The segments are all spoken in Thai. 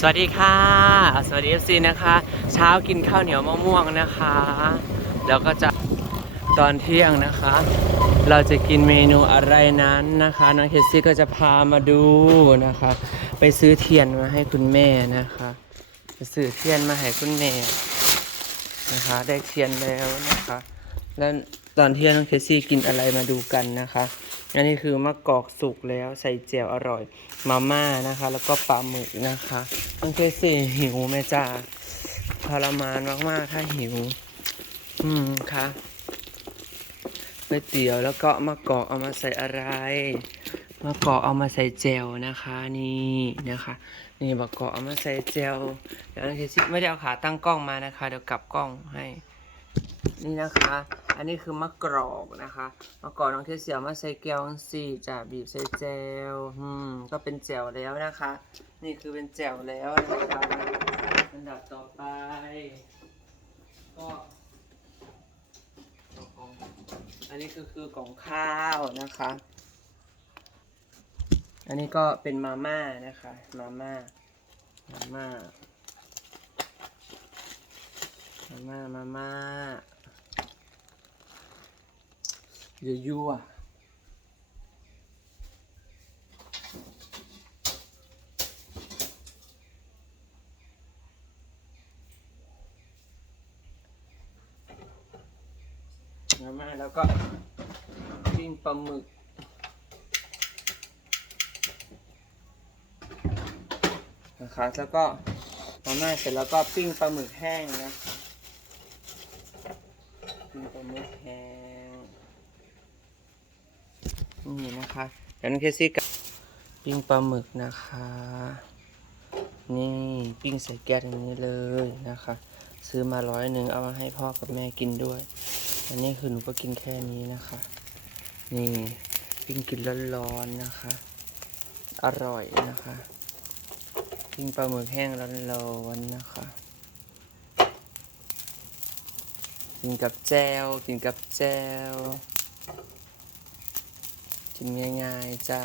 สวัสดีค่ะ สวัสดี FC นะคะ เช้ากินข้าวเหนียวมะม่วงนะคะ แล้วก็จะตอนเที่ยงนะคะ เราจะกินเมนูอะไรนั้นนะคะน้องเคซี่ก็จะพามาดูนะคะ ไปซื้อเทียนมาให้คุณแม่นะคะไปซื้อเทียนมาให้คุณแม่นะคะ ได้เทียนแล้วนะคะ แล้วตอนเที่ยงน้องเคซี่กินอะไรมาดูกันนะคะ อันนี้คือมะกอกสุกแล้วใส่แจ่วอร่อย มาม่านะคะ แล้วก็ปลาหมึกนะคะน้องเคซี่หิวไหมจ้าทรมานมากๆถ้าหิว อืมค่ะก๋วยเตี๋ยวแล้วก็มะกอกเอามาใส่อะไรมะกอกเอามาใส่แจ่วนะคะนี่นะคะ นี่มะกอกเอามาใส่แจ่วเดี๋ยวน้องเคซี่ไม่ได้เอาขาตั้งกล้องมานะคะ เดี๋ยวกลับกล้องให้ นี่นะคะ อันนี้คือมะกรอกนะคะ มะกรอกน้องเทสเสียวมาใส่แก้วสี่จะบีบใส่แจวอืมก็เป็นแจวแล้วนะคะ นี่คือเป็นแจวแล้วนะคะอันดับต่อไป ก็อันนี้ก็คือกล่องข้าวนะคะ อันนี้ก็เป็นมาม่านะคะ มาม่า มาม่า มาม่ามาม่าเยอะยั่วมาม่าแล้วก็ปิ้งปลาหมึกนะคะแล้วก็มาม่าเสร็จแล้วก็ปิ้งปลาหมึกแห้งนะ ปลาหมึกแห้งนี่นะคะเดี๋ยวน้องเคซี่กับปิ้งปลาหมึกนะคะ นี่ปิ้งใส่แก๊สอย่างนี้เลยนะคะ ซื้อมาร้อยหนึ่งเอามาให้พ่อกับแม่กินด้วย อันนี้คือหนูก็กินแค่นี้นะคะ นี่ปิ้งกินร้อนๆนะคะ อร่อยนะคะ ปิ้งปลาหมึกแห้งร้อนๆนะคะ กินกับแจวกินกับแจวกินง่ายๆจ้า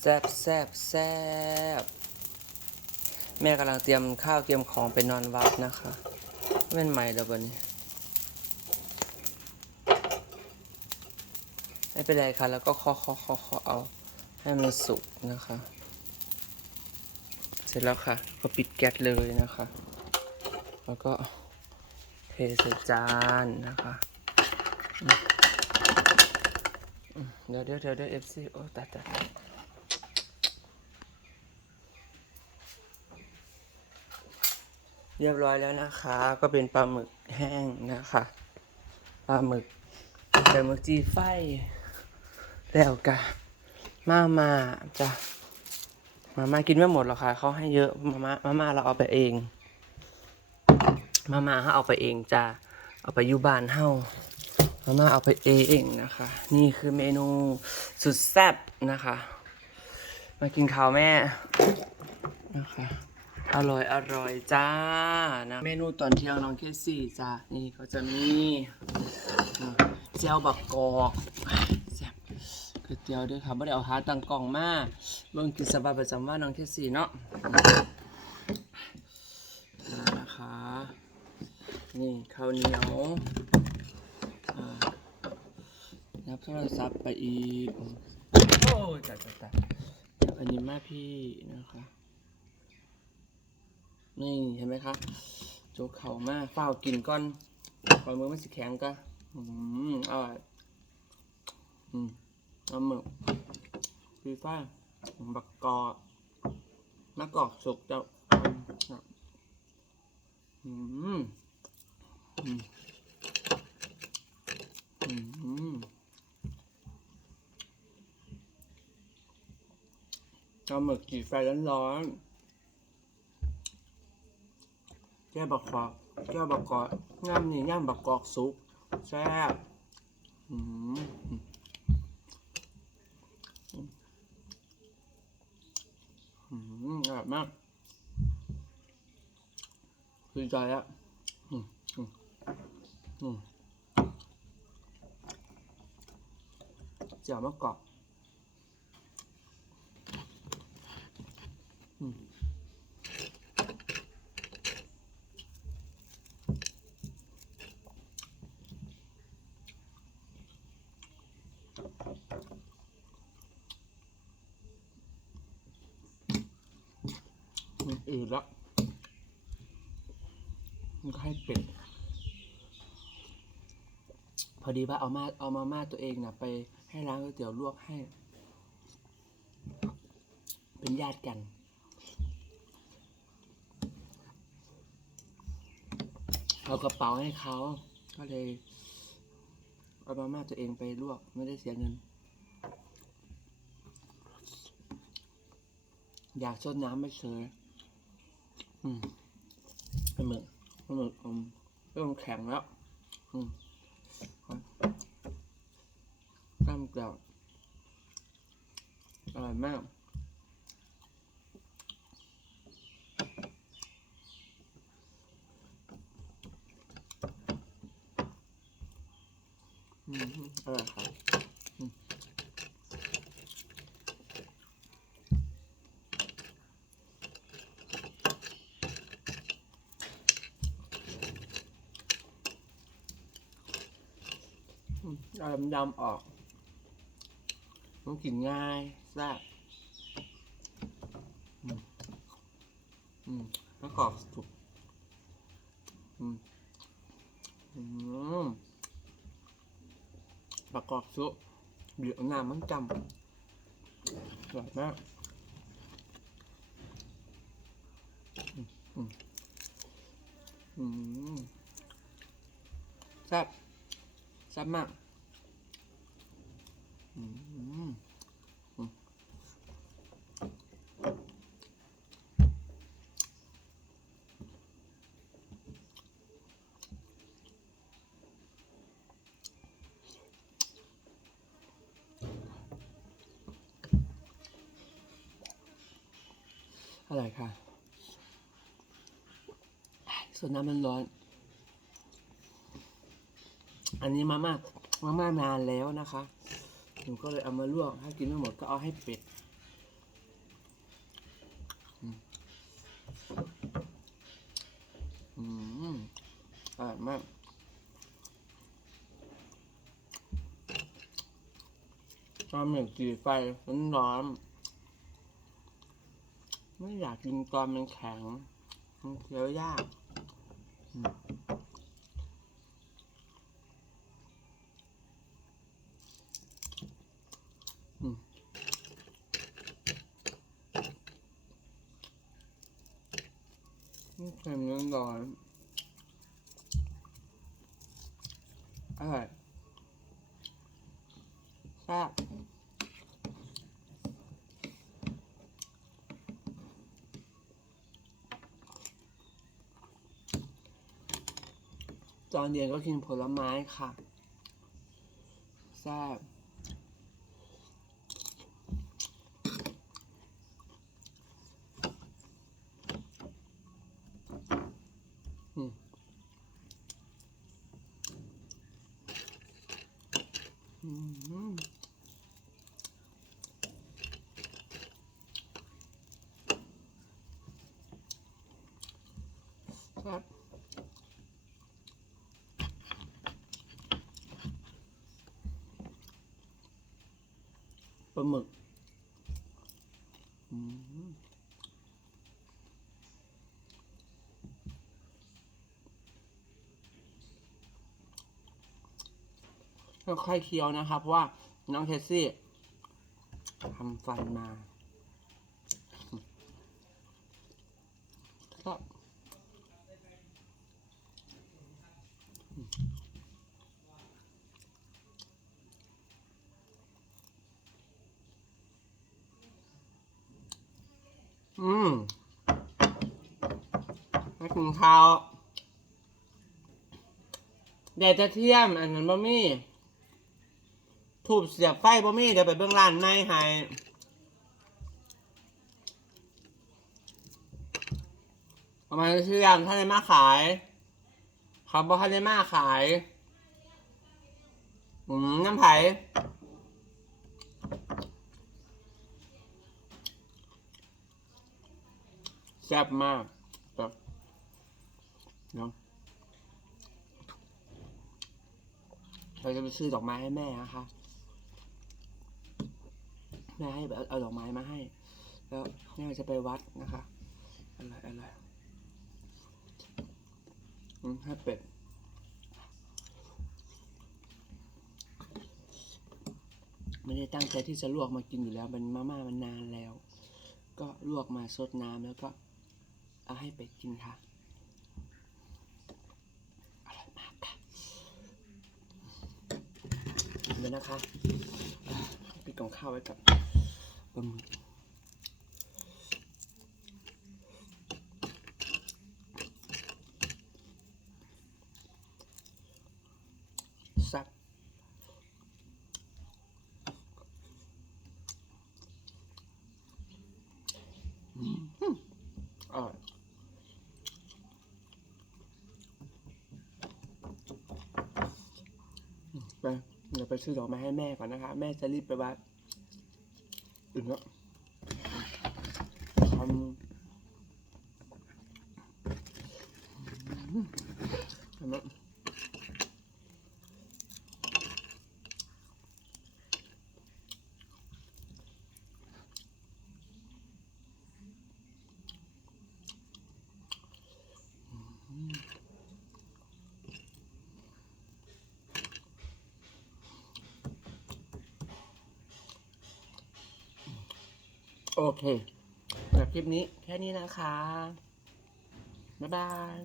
แซบแซบแซบแม่กำลังเตรียมข้าวเตรียมของไปนอนวัดนะคะเป็นใหม่แล้ววันนี้ไม่เป็นไรค่ะ แล้วก็เคาะเคาะเคาะเคาะเอา ให้มันสุกนะคะ เสร็จแล้วค่ะ ก็ปิดแก๊สเลยนะคะ แล้วก็ เทใส่จานนะคะเดี๋ยวเดี๋ยวเดี๋ยวเดี๋ยวเอฟซีโอ้ตายตายเรียบร้อยแล้วนะคะ ก็เป็นปลาหมึกแห้งนะคะปลาหมึกปลาหมึกจีไฟแล้วกะมามาจ้ะมามากินไม่หมดหรอกค่ะเขาให้เยอะมามามามาเราเอาไปเอง มามาเขาเอาไปเองจ้ะเอาไปอยู่บ้านเฮามามาเอาไปเองนะคะ นี่คือเมนูสุดแซ่บนะคะ มากินข้าวแม่นะคะอร่อยอร่อยจ้านะเมนูตอนเที่ยงน้องเคสี่จ้านี่ก็จะมีเจียวบักกอกแซ่บก๋วยเตี๋ยวด้วยค่ะไม่ได้เอาหาตังกล่องมาเบิ่งกินสบายประจำว่าน้องเคสี่เนาะนะคะ นี่ข้าวเหนียวนับโทรศัพท์ไปอีก โอ้ยจัดจัดจัดอันนี้มาพี่นะคะนี่เห็นไหมคะโจกเข่ามากเฝ้ากินก้อนปล่อยมือไมันสิแข็งก็อืมอร่อยอืมเอาหมึกฟีฟ้าบักกอมะกอกสุกเจ้าอืม มอืมเอาหมึกจีไฟร้อนๆแก้บักกอกแก้บักกอกย่ำนี่ย่ำบักกอกสุกแซ่บอืมอืมอร่อยมากดีใจอะอือืมอืม เจียวมะกอกอืมมันอืดแล้วมันก็ให้เป็ด อดีว่าเอามาเอามาม่าตัวเองนะไปให้ร้านก๋วยเตี๋ยวลวกให้ เป็นญาติกันเอากระเป๋าให้เขาก็เลยเอามาม่าตัวเองไปลวกไม่ได้เสียเงิน อยากชดน้ำไม่เคยอืมปลาหมึกปลาหมึกอืมเริ่มแข็งแล้ว อืม กล้ามกรอบอร่อยมาก อืมอร่อยครับอืมอืมเอาดำออก มันกินง่ายแซ่บอืมแล้วกรอบสุกอืมอืมประกอบซุปเดี๋ยวน้ำมันจำอร่อยมากอืมอืมอืมแซ่บแซ่บมากอืมอืมอ ร่อยค่ะ ส่วนน้ำมันร้อน อันนี้มาม่ามาม่านานแล้วนะคะ หนูก็เลยเอามาลวก ถ้ากินไม่หมดก็เอาให้เป็ดอืมอืมอร่อยมากตอนเหมือนจีไฟมันร้อนๆ ไม่อยากกินตอนมันแข็ง มันเคี้ยวยากอืมอืมนี่เค็มน้ำร้อนอร่อยแซ่บ ตอนเย็นก็กินผลไม้ค่ะแซ่บอืมอืมแซ่บ ปลาหมึกค่อยๆเคี้ยวนะครับ เพราะว่าน้องเทสซี่ทำฟันมาก็ อืมให้กินข้าวแดดจะเทียม อันนั้นบะมี่ถูบเสียบไฟบ่มีเดี๋ยวไปเบื้องร้านในให้ประมาณเที่ยงท่านได้มาขายครับบ่ท่านได้มาขาย อืมน้ำไผ่ แซ่บมากแบบเนาะเราจะไปซื้อดอกไม้ให้แม่นะคะแม่ให้เอาเอาดอกไม้มาให้ แล้วแม่จะไปวัดนะคะอะไรอะไรอืมให้เป็ดไม่ได้ตั้งใจที่จะลวกมากินอยู่แล้ว มันมาม่ามันนานแล้ว ก็ลวกมาซดน้ำแล้วก็ เอาให้เป็ดกินค่ะ อร่อยมากค่ะเดี๋ยวนะคะ ปิดกล่องข้าวไว้กับปลาหมึกซับอร่อยไป เดี๋ยวไปซื้อดอกไม้ให้แม่ก่อนนะคะ แม่จะรีบไปวัดอื่นแล้วทำทำแล้ว โอเคสำหรับคลิปนี้แค่นี้นะคะ บ๊ายบาย